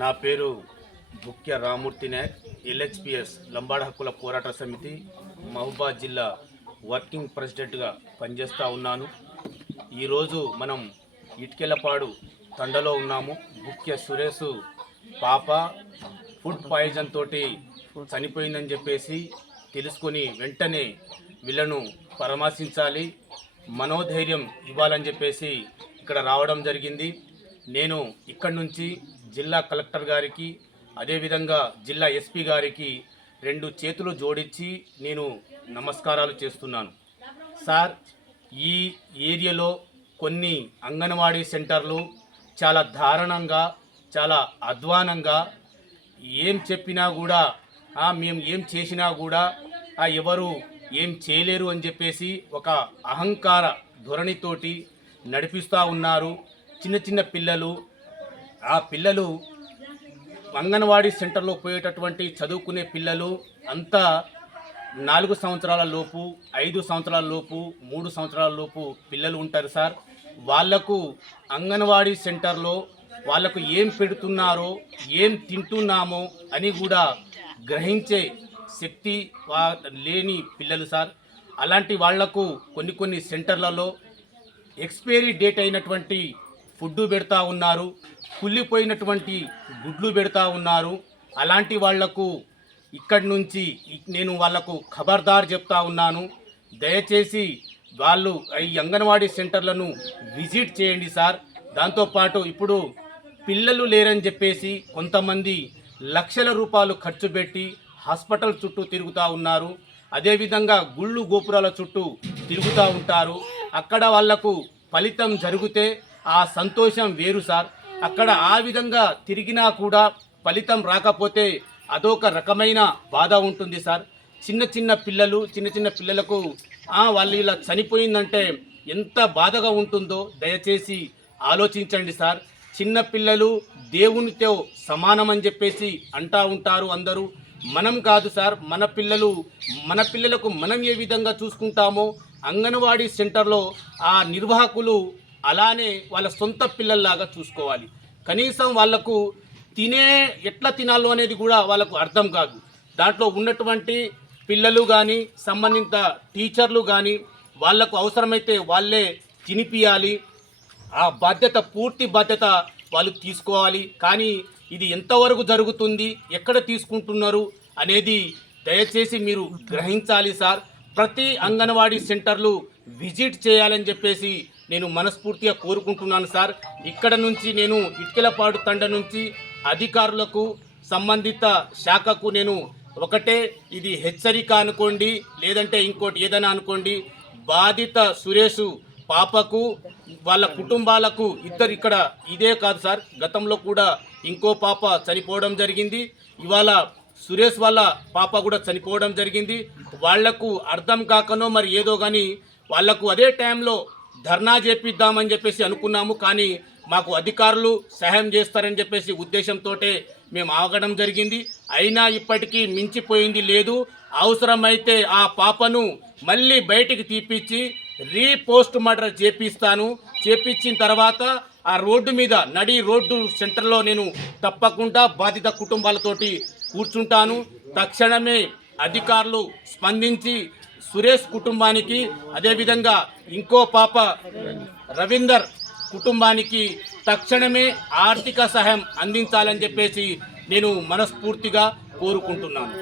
నా పేరు ముఖ్య రామూర్తి నాయక్, ఎల్హెచ్పిఎస్ లంబాడ హక్కుల పోరాట సమితి మహబూబాద్ జిల్లా వర్కింగ్ ప్రెసిడెంట్గా పనిచేస్తూ ఉన్నాను. ఈరోజు మనం ఇటుకెళ్ళపాడు తండలో ఉన్నాము. ముఖ్య సురేష్ పాప ఫుడ్ పాయిజన్ తోటి చనిపోయిందని చెప్పేసి తెలుసుకొని వెంటనే వీళ్ళను పరామర్శించాలి, మనోధైర్యం ఇవ్వాలని చెప్పేసి ఇక్కడ రావడం జరిగింది. నేను ఇక్కడి నుంచి జిల్లా కలెక్టర్ గారికి, అదేవిధంగా జిల్లా ఎస్పీ గారికి 2 చేతులు జోడించి నేను నమస్కారాలు చేస్తున్నాను. సార్, ఈ ఏరియాలో కొన్ని అంగన్వాడీ సెంటర్లు చాలా దారుణంగా, చాలా అధ్వానంగా, ఏం చెప్పినా కూడా మేము ఏం చేసినా కూడా ఎవరు ఏం చేయలేరు అని చెప్పేసి ఒక అహంకార ధోరణితోటి నడిపిస్తూ ఉన్నారు. చిన్న చిన్న పిల్లలు, ఆ పిల్లలు అంగన్వాడీ సెంటర్లో పోయేటటువంటి చదువుకునే పిల్లలు అంతా 4 సంవత్సరాల లోపు, 5 సంవత్సరాల లోపు, 3 సంవత్సరాల లోపు పిల్లలు ఉంటారు సార్. వాళ్లకు అంగన్వాడీ సెంటర్లో వాళ్లకు ఏం పెడుతున్నారో, ఏం తింటున్నామో అని కూడా గ్రహించే శక్తి లేని పిల్లలు సార్. అలాంటి వాళ్లకు కొన్ని సెంటర్లలో ఎక్స్పైరీ డేట్ అయినటువంటి ఫుడ్ పెడతా ఉన్నారు, కుళ్ళిపోయినటువంటి గుడ్లు పెడతా ఉన్నారు. అలాంటి వాళ్లకు ఇక్కడి నుంచి నేను వాళ్లకు ఖబర్దార్ చెప్తా ఉన్నాను. దయచేసి వాళ్ళు ఈ అంగన్వాడీ సెంటర్లను విజిట్ చేయండి సార్. దాంతోపాటు ఇప్పుడు పిల్లలు లేరని చెప్పేసి కొంతమంది లక్షల రూపాయలు ఖర్చు పెట్టి హాస్పిటల్ చుట్టూ తిరుగుతూ ఉన్నారు. అదేవిధంగా గుళ్ళు గోపురాల చుట్టూ తిరుగుతూ ఉంటారు. అక్కడ వాళ్లకు ఫలితం జరిగితే ఆ సంతోషం వేరు సార్. అక్కడ ఆ విధంగా తిరిగినా కూడా ఫలితం రాకపోతే అదొక రకమైన బాధ ఉంటుంది సార్. చిన్న పిల్లలకు వాళ్ళు ఇలా చనిపోయిందంటే ఎంత బాధగా ఉంటుందో దయచేసి ఆలోచించండి సార్. చిన్న పిల్లలు దేవునితో సమానం అని చెప్పేసి అంటూ ఉంటారు అందరూ. మనం కాదు సార్, మన పిల్లలకు మనం ఏ విధంగా చూసుకుంటామో అంగన్వాడీ సెంటర్లో ఆ నిర్వాహకులు అలానే వాళ్ళ సొంత పిల్లల్లాగా చూసుకోవాలి. కనీసం వాళ్లకు ఎట్లా తినాలో అనేది కూడా వాళ్ళకు అర్థం కాదు. దాంట్లో ఉన్నటువంటి పిల్లలు కానీ, సంబంధిత టీచర్లు కానీ వాళ్లకు అవసరమైతే వాళ్ళే తినిపియాలి. ఆ బాధ్యత, పూర్తి బాధ్యత వాళ్ళు తీసుకోవాలి. కానీ ఇది ఎంతవరకు జరుగుతుంది, ఎక్కడ తీసుకుంటున్నారు అనేది దయచేసి మీరు గ్రహించాలి సార్. ప్రతి అంగన్వాడీ సెంటర్లు విజిట్ చేయాలని చెప్పేసి నేను మనస్ఫూర్తిగా కోరుకుంటున్నాను సార్. ఇక్కడ నుంచి నేను ఇటుకెళ్ళపాడు తండ నుంచి అధికారులకు, సంబంధిత శాఖకు నేను ఒకటే, ఇది హెచ్చరిక అనుకోండి, లేదంటే ఇంకోటి ఏదైనా అనుకోండి. బాధిత సురేష్ పాపకు, వాళ్ళ కుటుంబాలకు ఇక్కడ ఇదే కాదు సార్, గతంలో కూడా ఇంకో పాప చనిపోవడం జరిగింది. ఇవాళ సురేష్ వాళ్ళ పాప కూడా చనిపోవడం జరిగింది. వాళ్లకు అర్థం కాకనో మరి ఏదో కానీ వాళ్లకు అదే టైంలో ధర్నా చేపిద్దామని చెప్పేసి అనుకున్నాము. కానీ మాకు అధికారులు సహాయం చేస్తారని చెప్పేసి ఉద్దేశంతో మేము ఆగడం జరిగింది. అయినా ఇప్పటికీ మించిపోయింది లేదు. అవసరమైతే ఆ పాపను మళ్ళీ బయటికి తీపిచ్చి రీపోస్ట్ మార్టం చేపించిన తర్వాత ఆ రోడ్డు మీద, నడి రోడ్డు సెంటర్లో నేను తప్పకుండా బాధిత కుటుంబాలతోటి కూర్చుంటాను. తక్షణమే అధికారులు స్పందించి సురేష్ కుటుంబానికి, అదేవిధంగా ఇంకో పాప రవీందర్ కుటుంబానికి తక్షణమే ఆర్థిక సహాయం అందించాలని చెప్పేసి నేను మనస్ఫూర్తిగా కోరుకుంటున్నాను.